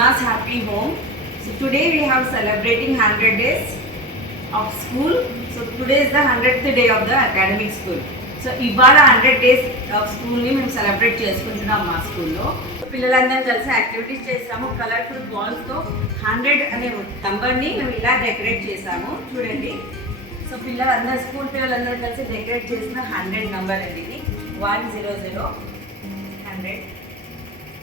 Munna's Happy Home. So today we have celebrating 100 days of school. So today is the 100th day of the academic school. So ఇవాళ 100 days of స్కూల్ని మేము సెలబ్రేట్ చేసుకుంటున్నాం మా స్కూల్లో. పిల్లలందరం కలిసి యాక్టివిటీస్ చేసాము. కలర్ఫుల్ బాల్స్తో 100 అనే నంబర్ని మేము ఇలా డెకరేట్ చేసాము. చూడండి, సో పిల్లలందరూ స్కూల్ పిల్లలందరూ కలిసి డెకరేట్ చేసిన 100 నంబర్ అండి ఇది. 100 100.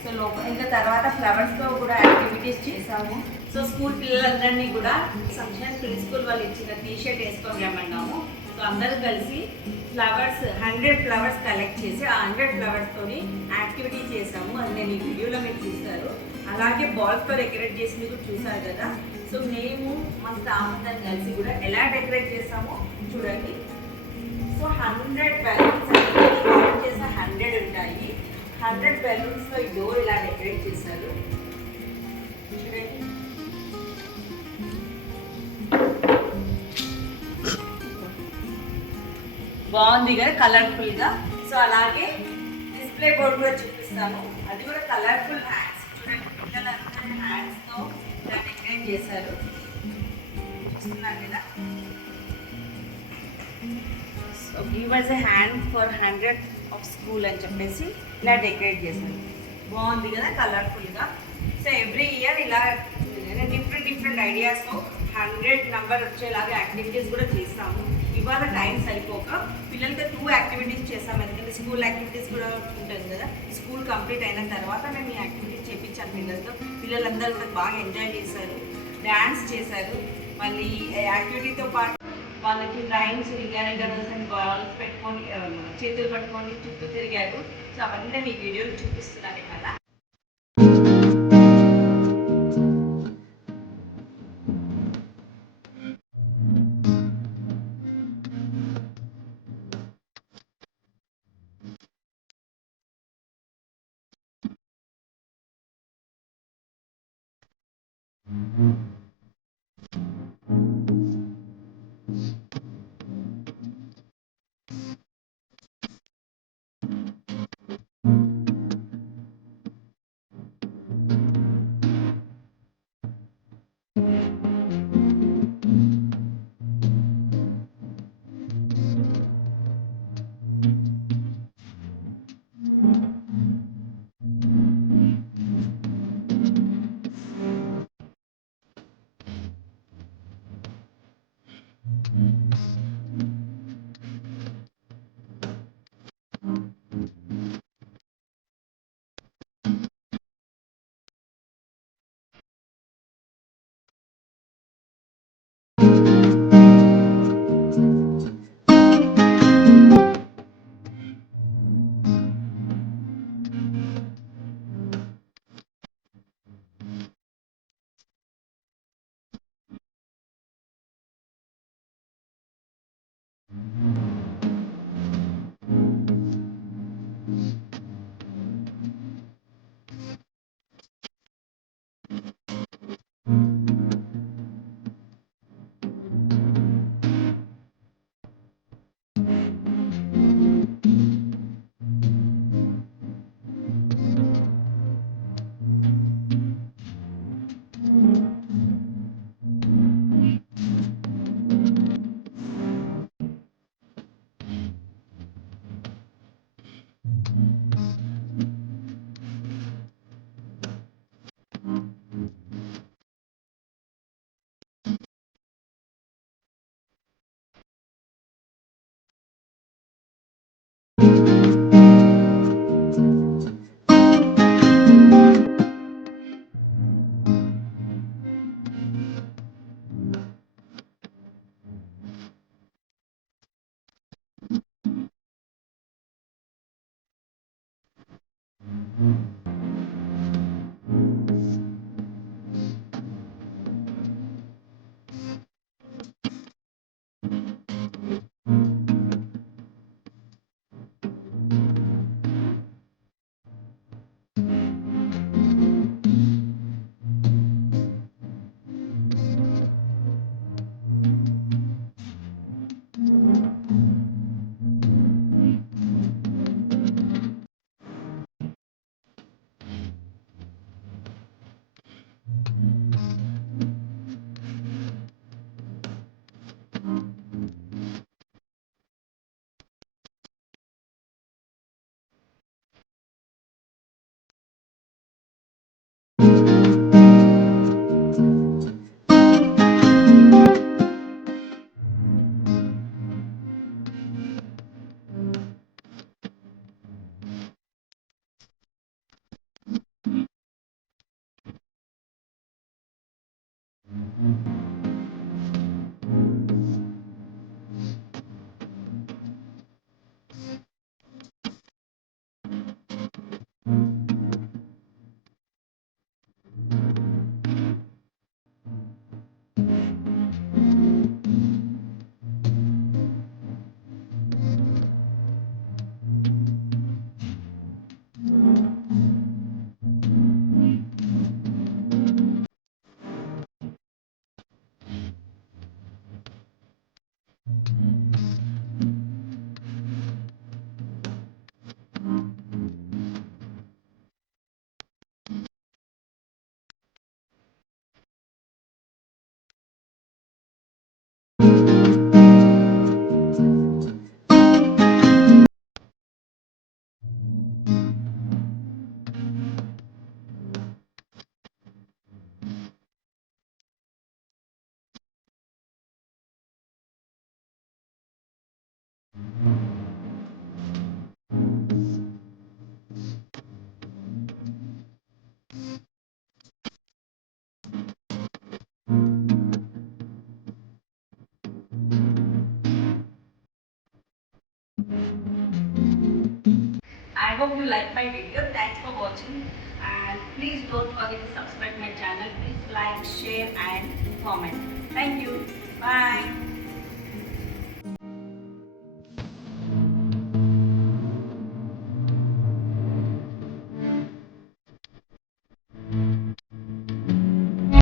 సో లోపల ఇంకా తర్వాత ఫ్లవర్స్తో కూడా యాక్టివిటీస్ చేసాము. సో స్కూల్ పిల్లలందరినీ కూడా సంక్షేమ ప్రిన్సిపల్ వాళ్ళు ఇచ్చిన టీషర్ట్ వేసుకొని రమ్మన్నాము. సో అందరూ కలిసి ఫ్లవర్స్ 100 ఫ్లవర్స్ కలెక్ట్ చేసి ఆ 100 ఫ్లవర్స్తోని యాక్టివిటీ చేసాము. అది నేను ఈ వీడియోలో మీరు చూస్తారు. అలాగే బాల్స్తో డెకరేట్ చేసింది కూడా చూసారు కదా. సో మేము మా స్టాఫ్ అందరం కలిసి కూడా ఎలా డెకరేట్ చేసామో చూడండి. సో 100 బెలూన్స్ కలెక్ట్ చేసిన 100 ఉంటాయి. 100 బెలూన్స్తో ఈ డోర్ ఇలా డెకరేట్ చేశారు. చూడండి, బాగుంది కదా కలర్ఫుల్గా. సో అలాగే డిస్ప్లే బోర్డ్ కూడా చూపిస్తాము. అది కూడా కలర్ఫుల్ హ్యాండ్స్. చూడండి, పిల్లలందరూ హ్యాండ్స్తో ఇలా డెకరేట్ చేశారు. చూస్తున్నారు కదా. So give us a hand for 100 of school అని చెప్పేసి ఇలా డెకరేట్ చేశారు. బాగుంది కదా కలర్ఫుల్గా. సో ఎవ్రీ ఇయర్ ఇలా డిఫరెంట్ ఐడియాస్తో 100 నంబర్ వచ్చేలాగా యాక్టివిటీస్ కూడా చేస్తాము. ఇవాళ టైం సరిపోక పిల్లలతో 2 యాక్టివిటీస్ చేస్తాము. ఎందుకంటే స్కూల్ యాక్టివిటీస్ కూడా ఉంటుంది కదా. స్కూల్ కంప్లీట్ అయిన తర్వాత మేము ఈ యాక్టివిటీస్ చేయించాము పిల్లలతో. పిల్లలందరూ కూడా బాగా ఎంజాయ్ చేశారు, డ్యాన్స్ చేశారు. మళ్ళీ యాక్టివిటీతో పాటు వాళ్ళకి రైమ్స్ రిగారెండర్స్ అండ్ బాల్స్ పెట్టుకొని చేతులు పట్టుకొని చుట్టూ తిరిగారు. సో అవన్నీ మీకు వీడియోలు చూపిస్తున్నాను కదా. I hope you like my video. Thanks for watching, and please don't forget to subscribe my channel. Please like, share and comment. Thank you. Bye.